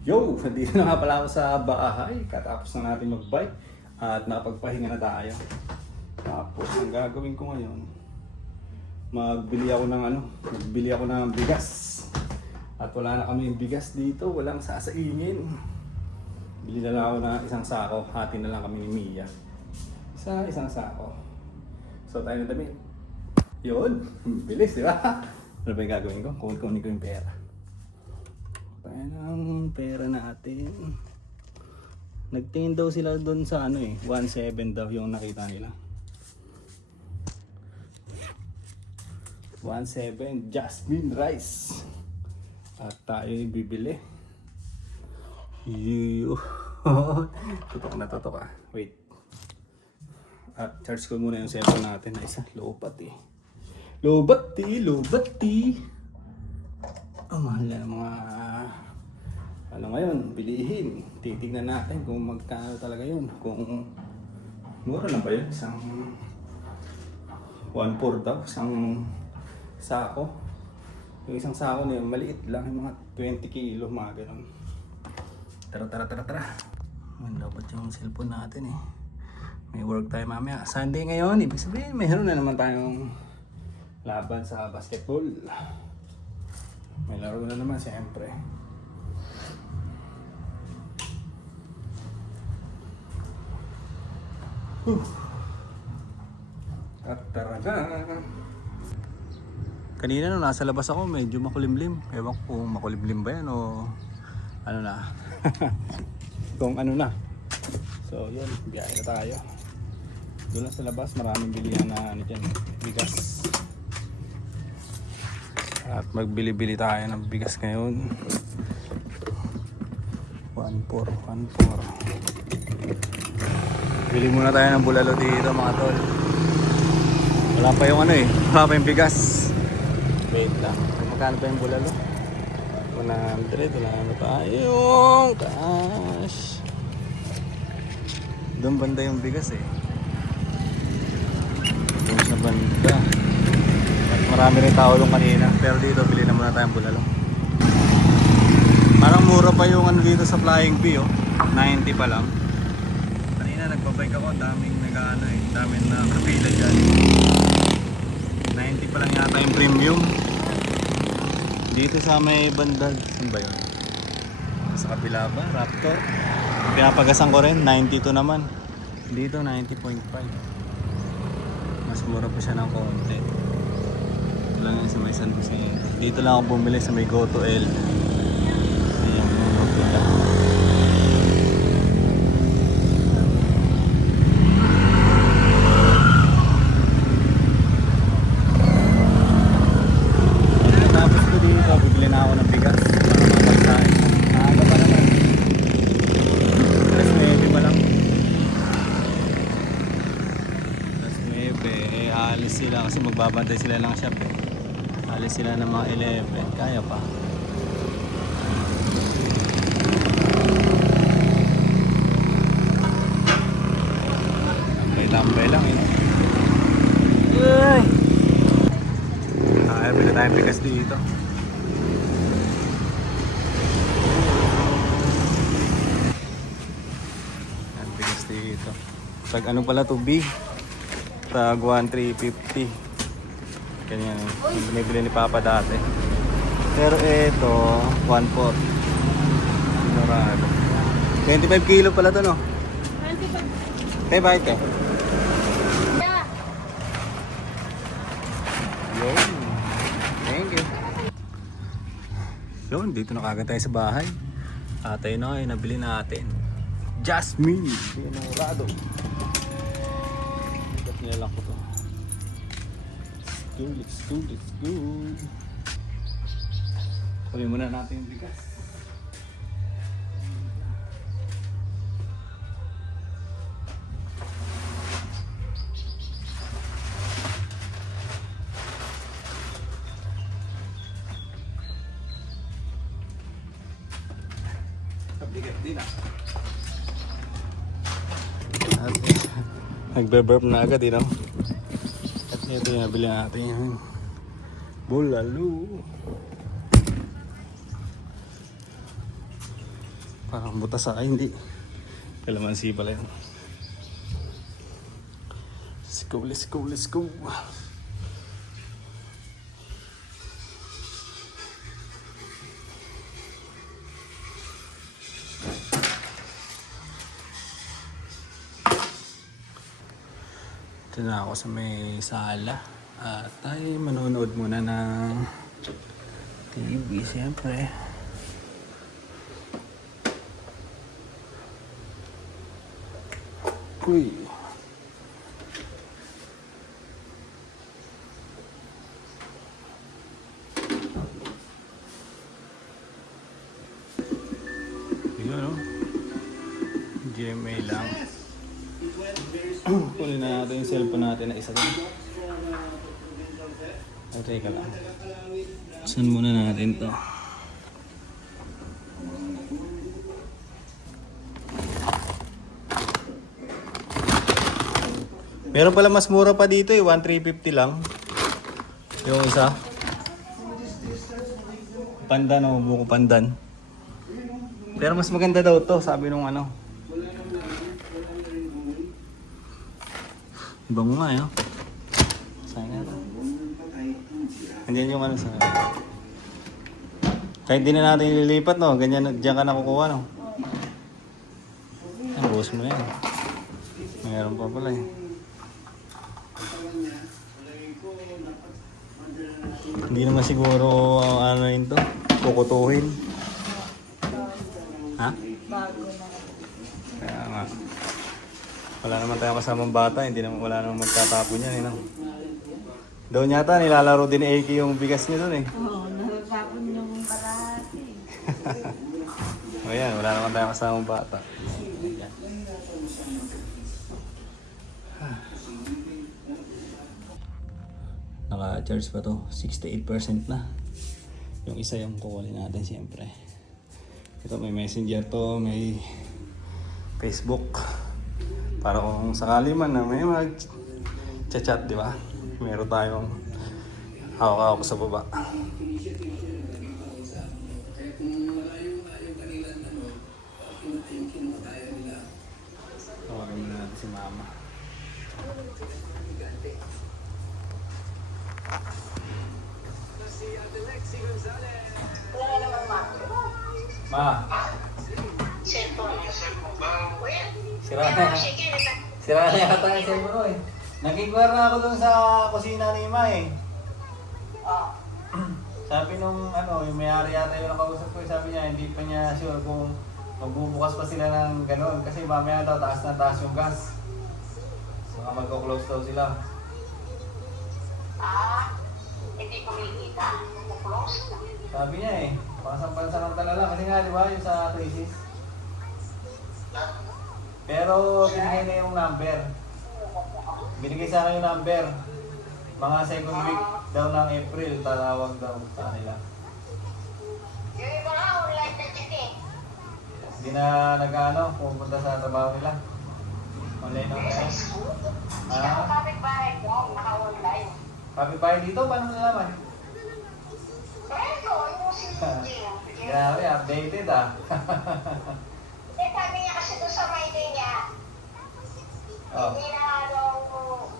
Yo! Nandito na nga pala ako sa bahay. Katapos na natin mag-bike at nakapagpahinga na tayo. Tapos ang gagawin ko ngayon, magbili ako ng bigas. At wala na kami bigas dito, walang sasaingin. Bili na lang ako ng isang sako, hati na lang kami ni Mia. Isang sako. So tayo na damit. Yun, bilis, di ba? Ano ba yung gagawin ko? Kunin ko yung pera. Tayo ng pera natin. Nagtingin daw sila doon sa 1.7 daw yung nakita nila. 1.7 Jasmine rice. At tayo bibili. Tutok na tutok ah. Wait. At charge ko muna yung cellphone natin na isa. Lobat eh. Lobat eh. Ang mahal na ng mga ngayon, bilihin. Titignan natin kung magkano talaga yun. Kung mura lang ba yun? Isang 1.4 daw. Isang sako. Yung isang sako na yun, maliit lang. Yung mga 20 kilo, mga ganun. Tara. Ang dapat yung cellphone natin eh. May work tayo mamaya. Sunday ngayon, ibig sabihin, mayroon na naman tayong laban sa basketball. May laro na naman siyempre. At taraga. Kanina nung nasa labas ako, medyo makulimlim. Ewan ko kung makulimlim ba yan o ano na. Kung ano na. So yun, biyahe na tayo. Doon lang sa labas, maraming bilihan na dyan, bigas. At magbili-bili tayo ng bigas ngayon. 1.4. Bili muna tayo ng bulalo dito mga tol. Wala pa yung wala pa yung bigas. Wait lang. Magkano pa yung bulalo? 100. Wala na tayong cash. Doon banda yung bigas eh. Doon sa banda. At marami rin tao doon kanina. Pero dito bili na muna tayong bulalo. Parang mura pa yung dito sa Flying Bee 90 pa lang. Kanina nagpabike ako, daming daming nakapila dyan. 90 pa lang yata yung premium. Dito sa may banda, saan ba yun? Sa kabila ba? Raptor. Pinapagasan ko rin, 92 naman. Dito 90.5. Mas mura pa siya ng konti. Ito lang yung sa may San Jose. Dito lang ako bumili sa may Goto L. Tapos ko dito, bibili na ako ng bigas para mapagsain. Maaga pa naman. Alas 9 pa lang. Alas 9, alis sila kasi magbabantay sila ng shop eh. Alis sila ng mga 11, kaya pa. Tambay lang eh. Ay, bili tayong bigas dito. Ang bigas dito. Tag ano pala to, big? Tag 1,350. Ganyan eh. Yung binibili ni Papa dati. Pero ito, 1,400. Dorado. 25 kilo pala to no? 25. Eh, bakit ka? Thank you. Yun, dito na kagad tayo sa bahay. At ayun na yung nabili natin. Jasmine! Pinurado. Ba't nilalak ko to? Let's go. Kunin muna natin yung bigas. Bigat din ah. At nagbe-burp na agad eh no? At ito yung nabili natin yung bulalo. Parang butas sa ay hindi. Kalamansi pala yun. Let's go, let's go, let's go. Ito na ako sa may sala. At tayo manonood muna ng TV siyempre. Uy. Yun o. GMA lang. Kunin na natin yung cellphone natin na isa din. Okay ka lang. Saan muna natin to? Meron pala mas mura pa dito eh, 1,350 lang. Yung isa. Pandan o buko pandan. Pero mas maganda daw to, sabi nung ano. Iba mo nga eh. Sayang nga to. Andiyan yung ano sa... Kahit di na natin ililipat no, ganyan, diyan ka nakukuha no. Ang buhos mo na yan. Mayroon pa pala eh. Hindi naman siguro ano yun to, kukutuhin. Ha? Bago na. Kaya nga. Wala naman tayong kasamang bata, hindi naman wala namang magtatapon yan eh. No? Doon yata nilalaro din ni Eki yung bigas niya doon eh. Oo, natatapon yung parati. O yan, wala naman tayong kasamang bata. Naka-charge pa to, 68% na. Yung isa yung kukunin natin siyempre. Ito may messenger to, may Facebook. Para kung sakali man na may mag-chat, di ba? Meron tayong hawak-hawak sa baba. Tawagin muna natin si Mama. Ma. Sira na. Sira na yata yung cellphone ko eh. Nag-inquire na ako dun sa kusina ni Ima eh. Sabi nung ano, yung may-ari yata yung nakausap ko, sabi niya hindi pa niya sure kung magbubukas pa sila ng gano'n kasi mamaya daw taas na taas yung gas. So magko-close daw sila. Hindi kumikita. Close na. Sabi niya eh, pansamantala lang kasi nga di ba yung sa thesis. Pero binigay na yung number. Binigay sa akin yung number. Mga second week daw ng April, tatawag daw sa kanila. Yung iba nga, online na check eh. Hindi na nag-ano, pupunta sa trabaho nila. Online na Sa kaya. school. Sila ang kapitbahay ko, naka-online. Kapit-bahay dito, paano nalaman? Pero, yung sinigil. Grabe, updated ah. Eh, sabi niya kasi doon sa may niya, Oh. hindi na daw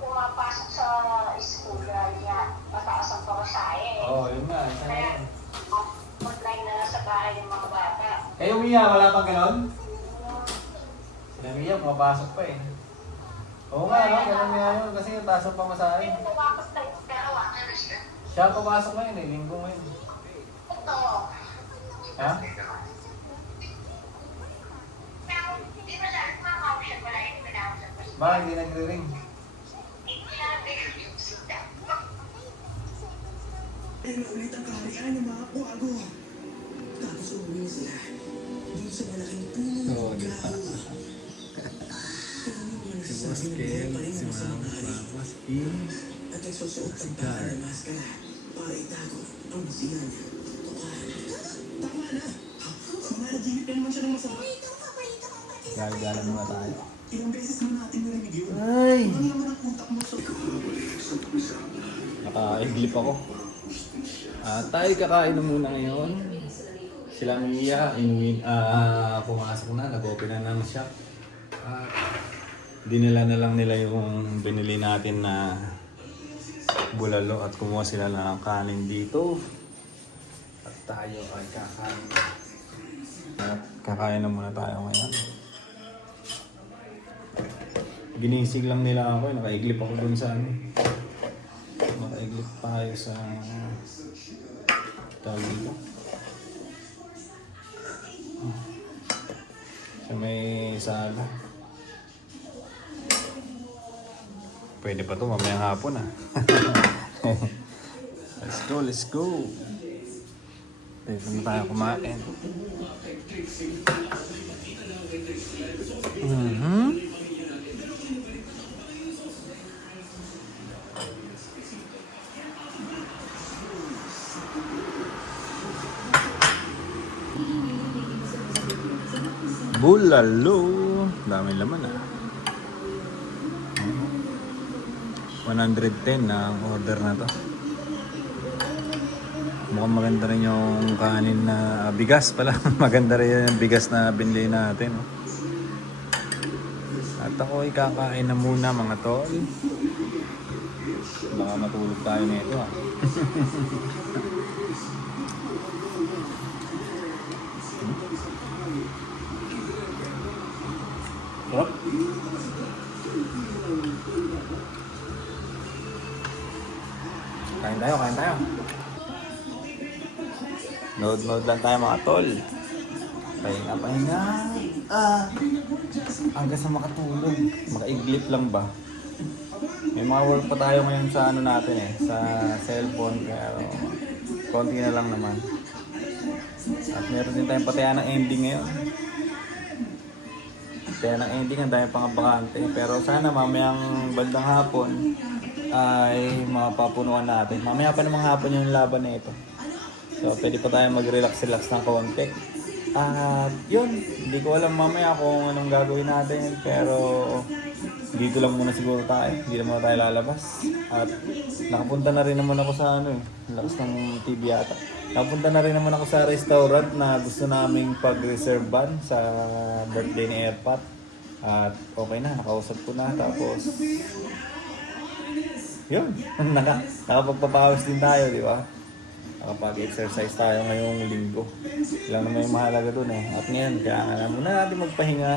pumapasok sa school dahil niya mataas ang pamasahe. Oo, yun nga. Isa na Kaya, yun. online na lang sa bahay ng mga bata. Kayo Mia, wala pang ganon? Sila Mia, pumapasok pa eh. Oo nga, no? Ganon Mia yun. Kasi yung taas ang pamasahe. Hindi pumapasok na yung dalawa. Siya papasok ngayon eh, linggo ngayon. Ito. Ha? Pero, hindi ba sabi mga kausap wala yung pinausap ko. Bakit hindi nagre-ring? Hindi na yung sita. Pero ulit ang kaharian ng mga kwago. Tapos umuwi sila. Doon sa malaking puno. Oo, di pa. Si Boss Kel, si Mama, Papas, At nagsusuot ang baka ng maskara para itago ang busingan. Tama na. Managinip na naman siya ng masama. Gagala muna tayo. Ilang beses naman natin narinig yun. Ay! Ano naman ang utak mo sa... Naka-iglip ako. Tayo kakain na muna ngayon. sila Mia, pumasok na, nag-open na ng shop. At dinala na lang nila yung binili natin na bulalo at kumuha sila ng kanin dito. At tayo ay kakain. At kakain na muna tayo ngayon. Ginising lang nila ako, nakaiglip ako dun sa ano. Nakaiglip tayo sa tawag dito. Sa may sala. Pwede pa to mamayang hapon ah. Let's go, let's go. Dito na tayo kumain. Bulalo. Dami laman ah. 110 na ang order na to. Mukhang maganda rin yung kanin na bigas pala. Maganda rin yung bigas na binili natin. Oh. At ako ay kakain na muna mga tol. Baka matulog tayo nito ah. Sarap. Kain tayo, kain tayo. Nood lang tayo mga tol. Pahinga, pahinga. Hanggang sa makatulog. Makaiglip lang ba? May mga work pa tayo ngayon sa ano natin eh. Sa cellphone. Pero konti na lang naman. At meron din tayong patayan ng ending ngayon. Patayan ng ending, ang dami pang bakante. Pero sana mamayang bandang hapon ay mapapunuan natin. Mamaya pa namang hapon yung laban na ito. So, pwede pa tayo mag-relax-relax ng konti. At yun, hindi ko alam mamaya kung anong gagawin natin. Pero dito lang muna siguro tayo. Hindi na muna tayo lalabas. At nakapunta na rin naman ako sa ano eh. Lakas ng TV yata. Nakapunta na rin naman ako sa restaurant na gusto naming pag-reservean sa birthday ni Airpat. At okay na, nakausap ko na. Tapos yun, nakapagpapawis din tayo, di ba? Nakapag-exercise tayo ngayong linggo. Lang naman yung mahalaga dun eh. At ngayon, kaya nga muna natin magpahinga.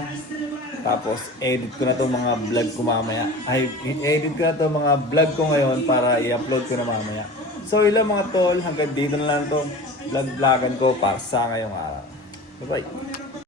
Tapos, edit ko na itong mga vlog ko mamaya. Edit ko na itong mga vlog ko ngayon para i-upload ko na mamaya. So, ilang mga tol, hanggang dito na lang itong vlog-vlogan ko para sa ngayong araw. Bye-bye!